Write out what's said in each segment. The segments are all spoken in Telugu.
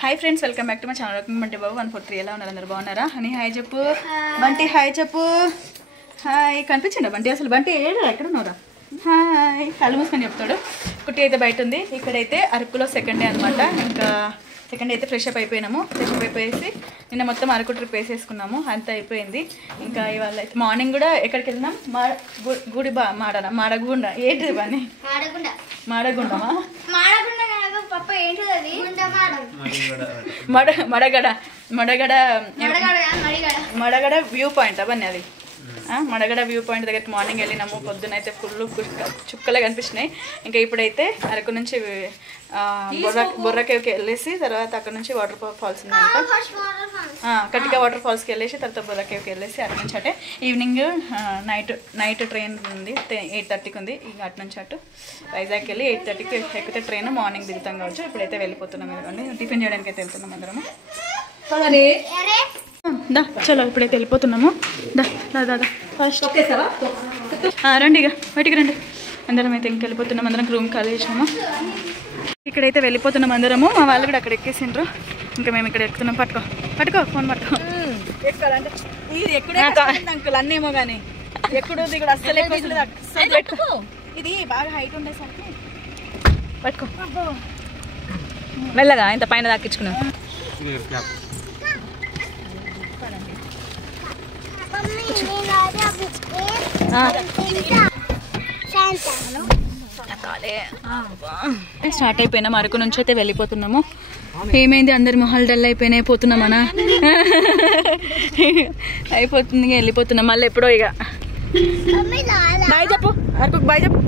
High friends welcome back to my channel Bunty Babu 143 ఎలా ఉన్నారు అందరూ బాగున్నారా అని హాయ్ చెప్పు బంటి హాయ్ చెప్పు హాయ్ కనిపించండి బంటి అసలు బంటి ఎక్కడ ఉన్నారా హాయ్ కళ్ళు మూసుకొని చెప్తాడు కుట్టి అయితే బయట ఉంది ఇక్కడైతే అరకులో సెకండ్ డే అన్నమాట ఇంకా సెకండ్ డే అయితే ఫ్రెష్ అప్ అయిపోయినాము ఫ్రెష్ అప్ అయిపోయేసి నిన్న మొత్తం అరకు ట్రిప్ వేసేసుకున్నాము అంతా అయిపోయింది ఇంకా ఇవాళ అయితే మార్నింగ్ కూడా ఎక్కడికి వెళ్ళినాం గుడి మాడగుండ ఏంటి బాని మాడగుండమా మడగడ వ్యూ పాయింట్ అవన్నీ అది మడగడ వ్యూ పాయింట్ దగ్గరికి మార్నింగ్ వెళ్ళినాము పొద్దున అయితే ఫుల్ చుక్కలే కనిపిస్తున్నాయి ఇంకా ఇప్పుడైతే అరకు నుంచి బొర్రా కేవ్కి వెళ్ళేసి తర్వాత అక్కడ నుంచి వాటర్ ఫాల్స్ ఉందంట కటిక వాటర్ ఫాల్స్కి వెళ్ళేసి తర్వాత బొర్రా కేవ్కి వెళ్ళేసి అటు నుంచి అంటే ఈవినింగ్ నైట్ ట్రైన్ ఉంది 8:30కి ఉంది ఇంకా అటు నుంచి అటు వైజాగ్కి వెళ్ళి 8:30కి ఎక్కితే ట్రైన్ మార్నింగ్ దిగుతాం కావచ్చు ఇప్పుడైతే వెళ్ళిపోతున్నాం ఎందుకండి టిఫిన్ చేయడానికి అయితే వెళ్తున్నాం అందరము దా చలో ఇప్పుడైతే వెళ్ళిపోతున్నాము దా ఫస్ట్ రండి ఇక బయటికి రండి అందరం అయితే ఇంక వెళ్ళిపోతున్నాం అందరం రూమ్ ఖాళీ చేసాము ఇక్కడైతే వెళ్ళిపోతున్నాం అందరము మా వాళ్ళు కూడా అక్కడ ఎక్కేసిండ్రు ఇంకా మేము ఇక్కడ ఎక్కుతున్నాం పట్టుకో ఫోన్ పట్టుకో ఎక్కాలంటే ఇది ఎక్కడే అంకుల్ అన్నేమో కానీ ఎక్కడో ఇక్కడ అస్సలు ఎక్కువ ఇది బాగా హైట్ ఉండేసరికి పట్టుకో మెల్లగా ఇంత పైన దాకించుకున్నాం స్టార్ట్ అయిపోయినాం అరకు నుంచి అయితే వెళ్ళిపోతున్నాము ఏమైంది అందరి మొహాలు డల్ అయిపోయినాయి పోతున్నామనా అయిపోతుంది వెళ్ళిపోతున్నాం మళ్ళీ ఎప్పుడో ఇక బాయ్ చెప్పు అరకు బాయ్ చెప్పు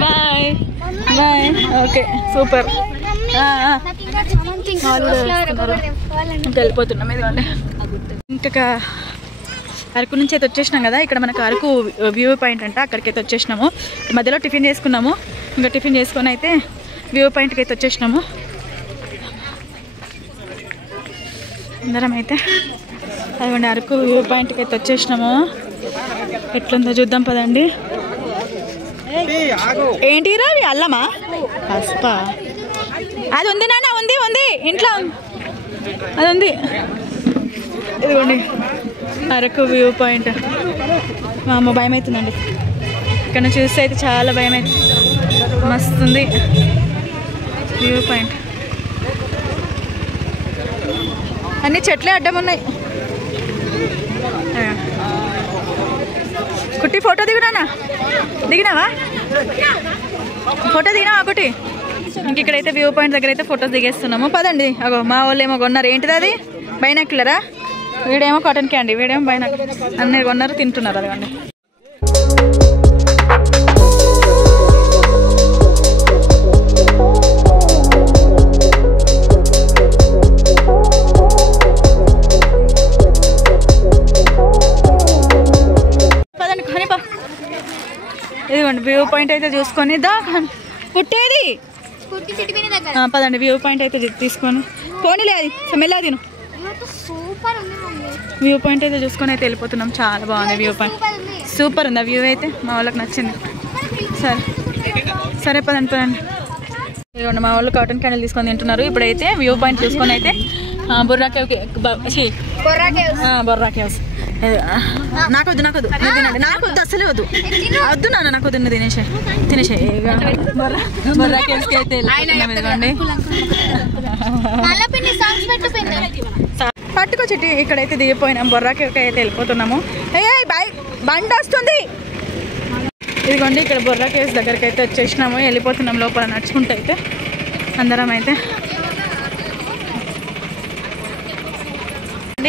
బాయ్ బాయ్ ఓకే సూపర్ ఇంకా వెళ్ళిపోతున్నాం ఇదిగోండి ఇంకా అరకు నుంచి అయితే వచ్చేసినాం కదా ఇక్కడ మనకు అరకు వ్యూ పాయింట్ అంట అక్కడికి అయితే వచ్చేసినాము మధ్యలో టిఫిన్ చేసుకున్నాము ఇంకా టిఫిన్ చేసుకొని అయితే వ్యూ పాయింట్కి అయితే వచ్చేసినాము అందరం అయితే అదిగోండి అరకు వ్యూ పాయింట్కి అయితే వచ్చేసినాము ఎట్లుందో చూద్దాం పదండి ఏంటిరా అల్లమా పసుపా అది ఉంది నాన్న ఉంది ఇంట్లో అది ఉంది ఇదిగోండి అరకు వ్యూ పాయింట్ మా అమ్మ భయం అవుతుందండి ఇక్కడ నుంచి చూస్తే అయితే చాలా భయం అవుతుంది మస్తుంది వ్యూ పాయింట్ అన్ని చెట్లే అడ్డం ఉన్నాయి కుట్టి ఫోటో దిగినావా ఫోటో దిగినావా ఒకటి ఇంక ఇక్కడైతే వ్యూ పాయింట్ దగ్గర అయితే ఫొటోస్ దిగేస్తున్నాము పదండి అగో మా వాళ్ళు ఏమో కొన్నారు ఏంటిది అది బైనాక్యులరా వీడేమో కాటన్ క్యాండీ వీడేమో బైనాక్యులర్ అన్నీ కొన్నారు తింటున్నారు అదిగోండి పదండి కొనిపా ఇదిగోండి వ్యూ పాయింట్ అయితే చూసుకొని దా పుట్టేది పదండి వ్యూ పాయింట్ అయితే తీసుకొని పోనీలే అది మెల్లగా తిను వ్యూ పాయింట్ అయితే చూసుకొని అయితే వెళ్ళిపోతున్నాం చాలా బాగుంది వ్యూ పాయింట్ సూపర్ ఉంది ఆ వ్యూ అయితే మా వాళ్ళకి నచ్చింది సరే పదండి ఇదిగోండి మా వాళ్ళు కాటన్ క్యాండిల్ తీసుకొని తింటున్నారు ఇప్పుడైతే వ్యూ పాయింట్ చూసుకొని అయితే బొర్రా కేవ్స్ నాకొద్దు నాకొద్దు అసలే వద్దు నాన్న నాకొద్దు తినేసే బొర్రా కేవ్స్కి అయితే వెళ్ళిపోతున్నాం పట్టుకో చిట్టి ఇక్కడైతే దిగిపోయినాం బొర్రా కేవ్కి అయితే వెళ్ళిపోతున్నాము బండి వస్తుంది ఇదిగోండి ఇక్కడ బొర్రా కేవ్స్ దగ్గరికి అయితే వచ్చేసినాము వెళ్ళిపోతున్నాం లోపల నడుచుకుంటూ అయితే అందరం అయితే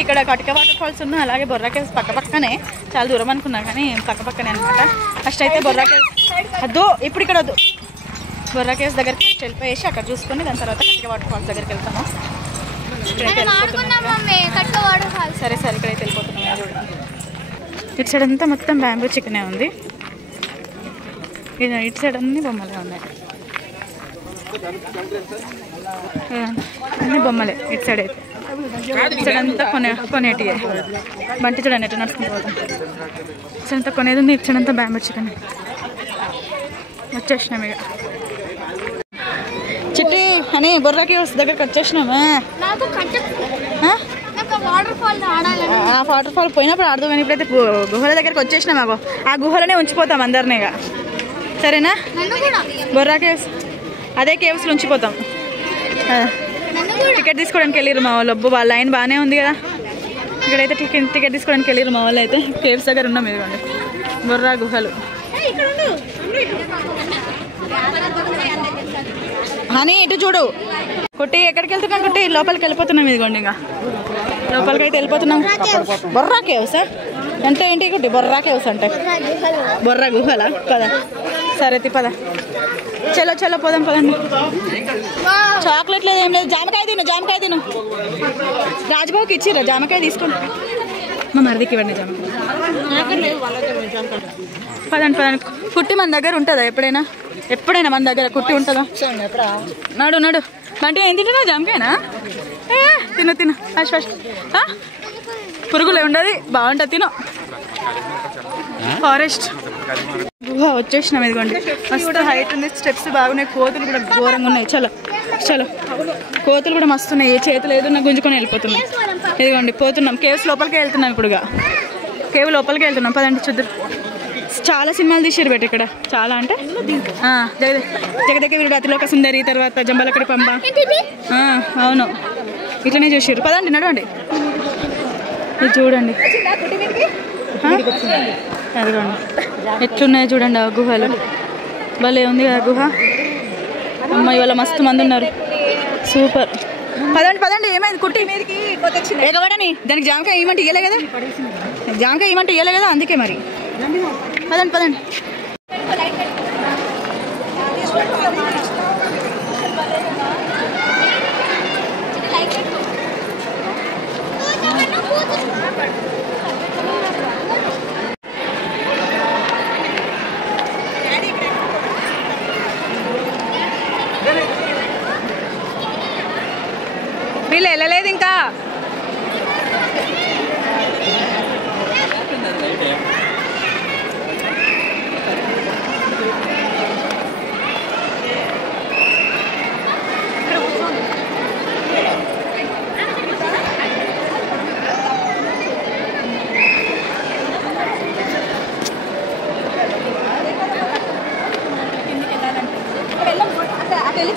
ఇక్కడ కటిక వాటర్ ఫాల్స్ ఉన్నా అలాగే బొర్రా కేవ్స్ పక్కనే చాలా దూరం అనుకున్నా కానీ పక్కనే అనమాట ఫస్ట్ అయితే బొర్రా కేవ్స్ వద్దు ఇప్పుడు ఇక్కడ వద్దు బొర్రా కేవ్స్ దగ్గరికి వెళ్ళిపోయేసి అక్కడ చూసుకొని దాని తర్వాత కటిక వాటర్ ఫాల్స్ దగ్గరికి వెళ్తాము సరే ఇక్కడైతే వెళ్ళిపోతున్నాం ఇటు సైడ్ అంతా మొత్తం బ్యాంబూ చికెనే ఉంది ఇటు సైడ్ అన్ని బొమ్మలే ఉన్నాయి అన్ని బొమ్మలే ఇటు సైడ్ అయితే సైడ్ అంతా కొనేటి బంటి చూడండి ఎట్లా నడుచుకుంటూ పోతాం సైడ్ అంతా కొనేది ఉంది ఇటు సైడ్ అంతా బ్యాంబూ చికెన్ వచ్చేసినాం ఇక చిట్టి అని బొర్రాకి దగ్గరకు వచ్చేసినామా. వాటర్ ఫాల్ పోయినప్పుడు ఆడదు కానీ ఇప్పుడైతే గుహల దగ్గరకు వచ్చేసినాం. మాకు ఆ గుహలోనే ఉంచిపోతాం అందరినీ ఇక. సరేనా? బొర్రా కేవ్స్ అదే కేవ్స్లో ఉంచిపోతాం. టికెట్ తీసుకోవడానికి వెళ్ళిరు మా వాళ్ళు. అబ్బో వాళ్ళ లైన్ బాగానే ఉంది కదా. ఇక్కడైతే టికెట్ తీసుకోవడానికి వెళ్ళిరు మా వాళ్ళు. అయితే కేవ్స్ దగ్గర ఉన్నాం. ఇదిగోండి బొర్రా గుహలు. అని ఇటు చూడు కుట్టి, ఎక్కడికి వెళ్తున్నాం కుట్టి? లోపలికి వెళ్ళిపోతున్నాం. ఇదిగోండి ఇంకా లోపలికి అయితే వెళ్ళిపోతున్నాం. బొర్రా కేవ్స్ అంటే ఏంటి కుట్టి? బొర్రా కేవ్స్ అంటే బొర్రా గుహలా? పదా సరే పద. చలో చలో పోదాం పదండి. చాక్లెట్ లేదు ఏం లేదు. జామకాయ తిను. రాజ్బాబుకి ఇచ్చిరా జామకాయ తీసుకోండి. మా మరిదికి ఇవ్వండి జామకాయ. పదండి. కుట్టి మన దగ్గర ఉంటుందా ఎప్పుడైనా మన దగ్గర కుట్టి ఉంటుందా? నడు అంటే ఏం తింటున్నా? జామకాయనా? తిను ఫస్ట్ పురుగులే ఉండదు, బాగుంటుంది తిను. ఫారెస్ట్ గుహ వచ్చేసినాం. ఇదిగోండి మస్తు హైట్ ఉంది, స్టెప్స్ బాగున్నాయి, కోతులు కూడా ఘోరంగా ఉన్నాయి. చలో కోతులు కూడా మస్తున్నాయి. ఏ చేతులు ఏదున్నా గుంజుకొని వెళ్ళిపోతున్నాం. ఇదిగోండి పోతున్నాం. కేవ్స్ లోపలికి వెళ్తున్నాం. ఇప్పుడుగా కేవ్ లోపలికి వెళ్తున్నాం. పదండి చూద్దరు. చాలా సినిమాలు తీసారు బెట్ ఇక్కడ. చాలా అంటే జగదేక వీరుడు, అతిలోక సుందరి, తర్వాత జంబలకడి పంబ. అవును ఇట్లనే చూసారు. పదండి నడవండి. ఇది చూడండి అదిగోండి ఎట్లున్నాయో చూడండి ఆ గుహలు. భలే ఉంది ఆ గుహ. అమ్మాయి వాళ్ళ మస్తు మంది ఉన్నారు. సూపర్. పదండి. ఏమైంది కుట్టి? ఎగబడని దానికి జామకాయ ఇవ్వమంటే ఇయ్యలే కదా. అందుకే మరి పదండి. వీళ్ళు వెళ్ళలేదు ఇంకా.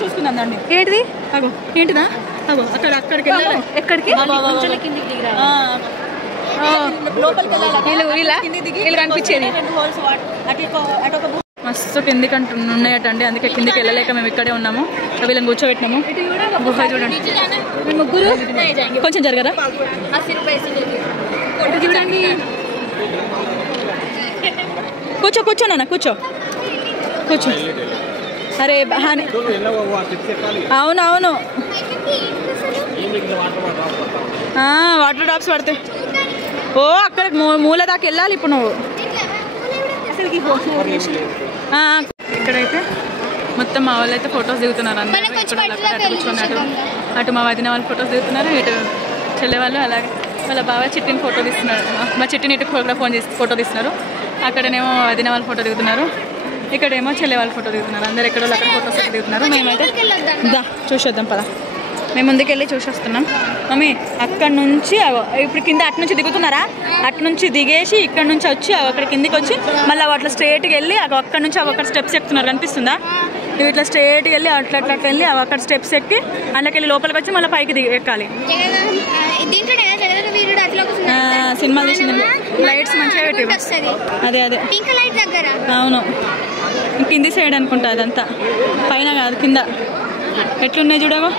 చూసుకుందాం దాన్ని. ఏంటిది? ఏంటిదా? అక్కడికి వెళ్ళాలి. ఎక్కడికి? లోపలికి వెళ్ళాలి. కనిపించేది మస్తు కిందికి ఉన్నాయటండి. అందుకే కిందికి వెళ్ళలేక మేము ఇక్కడే ఉన్నాము. వీళ్ళని కూర్చోబెట్టినాము. గుహ చూడండి. ముగ్గురు కొంచెం జరగరా? చూడండి. కూర్చో నాన్న కూర్చో. అరే అవును వాటర్ డ్రాప్స్ పడతాయి. ఓ అక్కడ మూల దాకా వెళ్ళాలి ఇప్పుడు నువ్వు. ఇక్కడైతే మొత్తం మా వాళ్ళు అయితే ఫొటోస్ దిగుతున్నారు. అందరూ అటు మా వదిన వాళ్ళు ఫొటోస్ దిగుతున్నారు, ఇటు చెల్లె వాళ్ళు, అలాగే వాళ్ళ బావ చిట్టిని ఫోటో తీస్తున్నారు. మా చిట్టిని ఇటు కూడా ఫోటో తీస్తున్నారు. అక్కడనేమో వదిన వాళ్ళు ఫోటో దిగుతున్నారు, ఇక్కడేమో చెల్లె వాళ్ళు ఫోటో దిగుతున్నారు. అందరు ఎక్కడో అక్కడ ఫోటోస్ దిగుతున్నారు. మేమైతే చూసొద్దాం పద. మేము ముందుకెళ్ళి చూసొస్తున్నాం. మమ్మీ అక్కడ నుంచి ఇప్పుడు కింద అటు నుంచి దిగుతున్నారా? అటు నుంచి దిగేసి ఇక్కడ నుంచి వచ్చి అక్కడ కిందికి వచ్చి మళ్ళీ అట్లా స్ట్రేట్కి వెళ్ళి అక్కడ నుంచి అక్కడ స్టెప్స్ ఎక్కుతున్నారు, కనిపిస్తుందా? ఇవి ఇట్లా స్ట్రేట్కి వెళ్ళి అట్లా వెళ్ళి అక్కడ స్టెప్స్ ఎక్కి అందులోకి వెళ్ళి లోపలికి వచ్చి మళ్ళీ పైకి ఎక్కాలి. సినిమాలు చూసింది. లైట్స్ మంచిగా పెట్టి అదే అవును. కింది సైడ్ అనుకుంటా అదంతా, పైన కాదు కింద. ఎట్లున్నాయి చూడవా?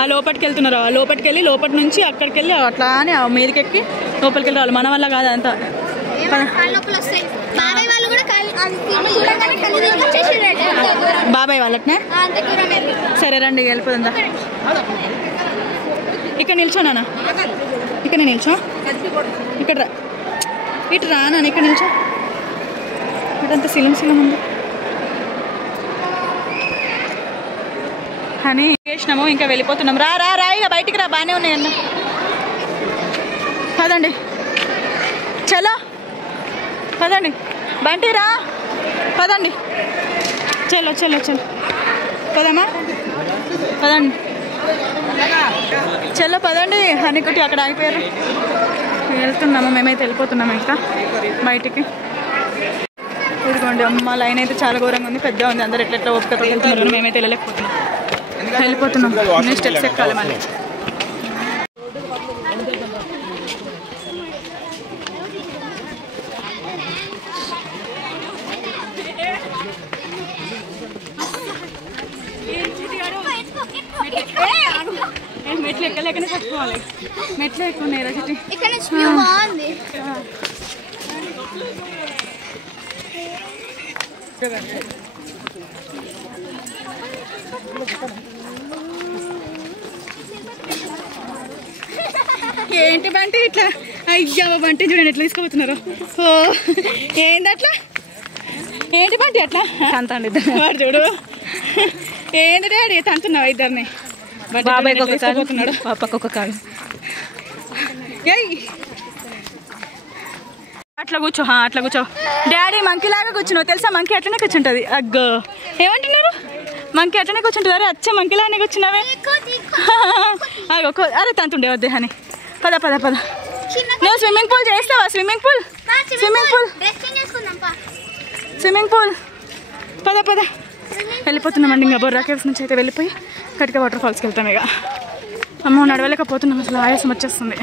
ఆ లోపలికి వెళ్తున్నారు. ఆ లోపలికి వెళ్ళి లోపటి నుంచి అక్కడికి వెళ్ళి అట్లా అని ఆ మీదకి ఎక్కి లోపలికి వెళ్ళి రావాలి. మన వల్ల కాదు అంతా. బాబాయ్ వాళ్ళట్నే. సరే రండి వెళ్ళిపోతుందా. ఇక్కడ నిల్చోనా? ఇక్కడ నిల్చో. ఇక్కడ రా, ఇటు రానా? ఇక్కడ నిల్చో. ఇటంతా సిలం ఉంది అని చేసినాము. ఇంకా వెళ్ళిపోతున్నాం. రా ఇక బయటికి రా, బాగానే ఉన్నాయన్న. పదండి చలో పదండి. బంటి రా, పదండి. చలో పదమ్మా. పదండి చెల్ల పదండి హనీకుటి అక్కడ ఆగిపోయారు. వెళ్తున్నాము, మేమైతే వెళ్ళిపోతున్నాము ఇంకా బయటికి. ఇదిగోండి అమ్మ లైన్ అయితే చాలా ఘోరంగా ఉంది, పెద్దగా ఉంది. అందరు ఎట్లా ఓపికతో వెళ్తున్నారు, మేమైతే వెళ్ళిపోతున్నాం. స్టెప్స్ ఎక్కాలి మళ్ళీ. మెట్లు ఎక్కలేకనే పట్టుకోవాలి, మెట్లు ఎక్కువ ఉన్నాయి రజటి. ఏంటి బంటి ఇట్లా, అయ్యా బంటి చూడండి ఎట్లా తీసుకుపోతున్నారు. ఓ ఏంది అట్లా, ఏంటి బంటి అట్లా తంతండి వాడు చూడు. ఏంది డాడీ తంతున్నావు ఇద్దరిని? తీసుకుపోతున్నాడు పాపకు కాదు. అట్లా కూర్చో, అట్లా కూర్చో. డాడీ మంకీ లాగా కూర్చున్నావు తెలుసా, మంకీ అట్లనే కూర్చుంటుంది. అగ్గో ఏమంటున్నారు, మంకీ అట్లనే కూర్చుంటుంది. అరే అచ్చ మంకీ లాగానే కూర్చున్నావే. అరే తంతుండే వద్దే అని. పద పద పద. నువ్వు స్విమ్మింగ్ పూల్ చేస్తావా? స్విమ్మింగ్ పూల్ పద పద. వెళ్ళిపోతున్నామండి ఇంకా బొర్రా కేవ్స్ నుంచి అయితే వెళ్ళిపోయి కటిక వాటర్ ఫాల్స్కి వెళ్తాం. ఇక అమ్మో నడవలేకపోతున్నాం, అసలు ఆయాసం వచ్చేస్తుంది.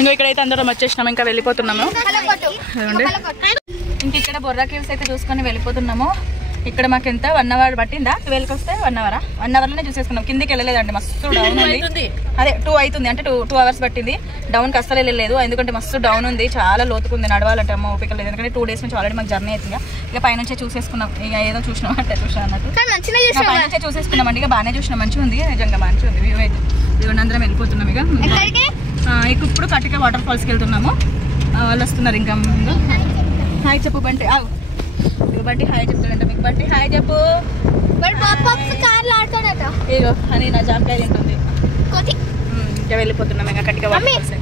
ఇంకా ఇక్కడైతే అందరం వచ్చేసినాము, ఇంకా వెళ్ళిపోతున్నాము. ఇంక ఇక్కడ బొర్రా కేవ్స్ అయితే చూసుకొని వెళ్ళిపోతున్నాము. ఇక్కడ మాకు ఎంత 1 అవర్ పట్టిందా? 12కి వస్తే 1 అవరా? 1 అవర్లోనే చూసేసుకున్నాం. కిందికి వెళ్ళలేదండి, మస్తు డౌన్ ఉంది. అదే 2 అవుతుంది, అంటే 2 అవర్స్ పట్టింది. డౌన్కి అస్సలు వెళ్ళలేదు, ఎందుకంటే మస్తు డౌన్ ఉంది, చాలా లోతుకుంది. నడవాలంటే అమ్మ ఓపిక లేదు, ఎందుకంటే 2 డేస్ నుంచి ఆల్రెడీ మాకు జర్నీ అవుతుంది. ఇక పైనుంచే చూసేసుకున్నాం, ఇక ఏదో చూసినాం అంటే చూసినా అన్నట్టు పైనుంచే చూసేసుకున్నామండి. ఇక బాగానే చూసినాం, మంచిగా ఉంది, నిజంగా మంచిగా ఉంది వ్యూ అయితే. ఇదిగోండి అందరం వెళ్ళిపోతున్నాం. ఇక ఇప్పుడు కటిక వాటర్ ఫాల్స్కి వెళ్తున్నాము. వాళ్ళు వస్తున్నారు ఇంకా ముందు. హాయ్ చెప్పు బంటి, బంటి హాయ్ చెప్తాడంట మీకు. బంటి హాయ్ చెప్పు. ఇగో అని నా జామకాయ తింటుంది. ఇంకా వెళ్ళిపోతున్నాం ఇంకా కటిక వాటర్ ఫాల్స్.